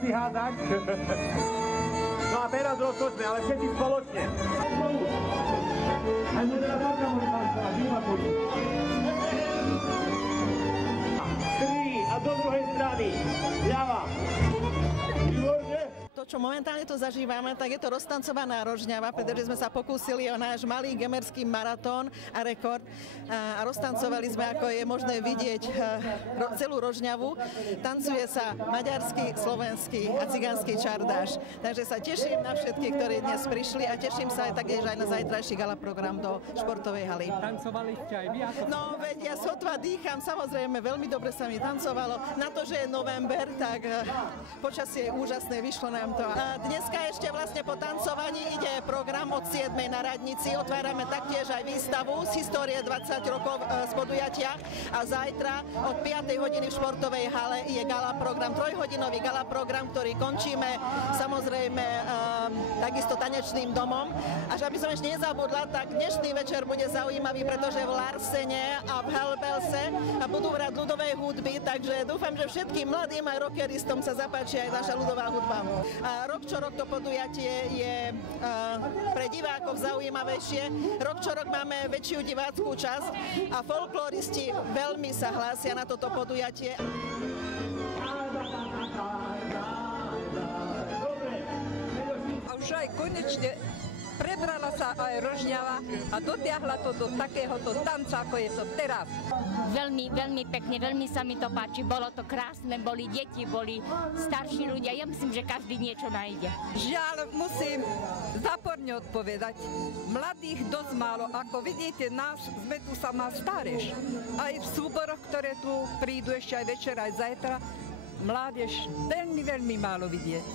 si hádať. No a teraz roztočme, ale všetci spoločne. Aj moderátorka môže tancovať, Žilba chodí. 3 a do druhej strany. Ľava. Výborne. To, čo momentálne tu zažívame, tak je to roztancovaná Rožňava, pretože sme sa pokúsili o náš malý gemerský maratón a rekord a roztancovali sme, ako je možné vidieť, celú Rožňavu. Tancuje sa maďarský, slovenský a cigánsky čardáš. Takže sa teším na všetkých, ktorí dnes prišli a teším sa aj taktiež aj na zajtrajší gala program do športovej haly. Tancovali ste aj vy? No, veď ja sotva dýcham, samozrejme, veľmi dobre sa mi tancovalo. Na to, že je november, tak počasie je úžasné, vyšlo nám to. Dneska ešte vlastne po tancovaní ide program od 7. na radnici. Otvárame taktiež aj výstavu z histórie 20 rokov z podujatia a zajtra od 5. hodiny v športovej hale je gala program, 3-hodinový gala program, ktorý končíme samozrejme takisto tanečným domom. A že aby som ešte nezabudla, tak dnešný večer bude zaujímavý, pretože v Larsene a v Helbelse budú hrať ľudové hudby, takže dúfam, že všetkým mladým aj rockeristom sa zapáči aj naša ľudová hudba. A rok čo rok to podujatie je pre divákov zaujímavejšie. Rok čo rok máme väčšiu diváckú časť a folkloristi veľmi sa hlásia na toto podujatie. A už aj konečne prebrala sa aj Rožňava a dotiahla to do takéhoto tanca, ako je to teraz. Veľmi, veľmi pekne, veľmi sa mi to páči, bolo to krásne, boli deti, boli starší ľudia, ja myslím, že každý niečo nájde. Žiaľ, musím záporne odpovedať, mladých dosť málo, ako vidíte, nás sme tu sama stárež. Aj v súboroch, ktoré tu prídu ešte aj večer, aj zajtra, mládež veľmi, veľmi málo vidieť.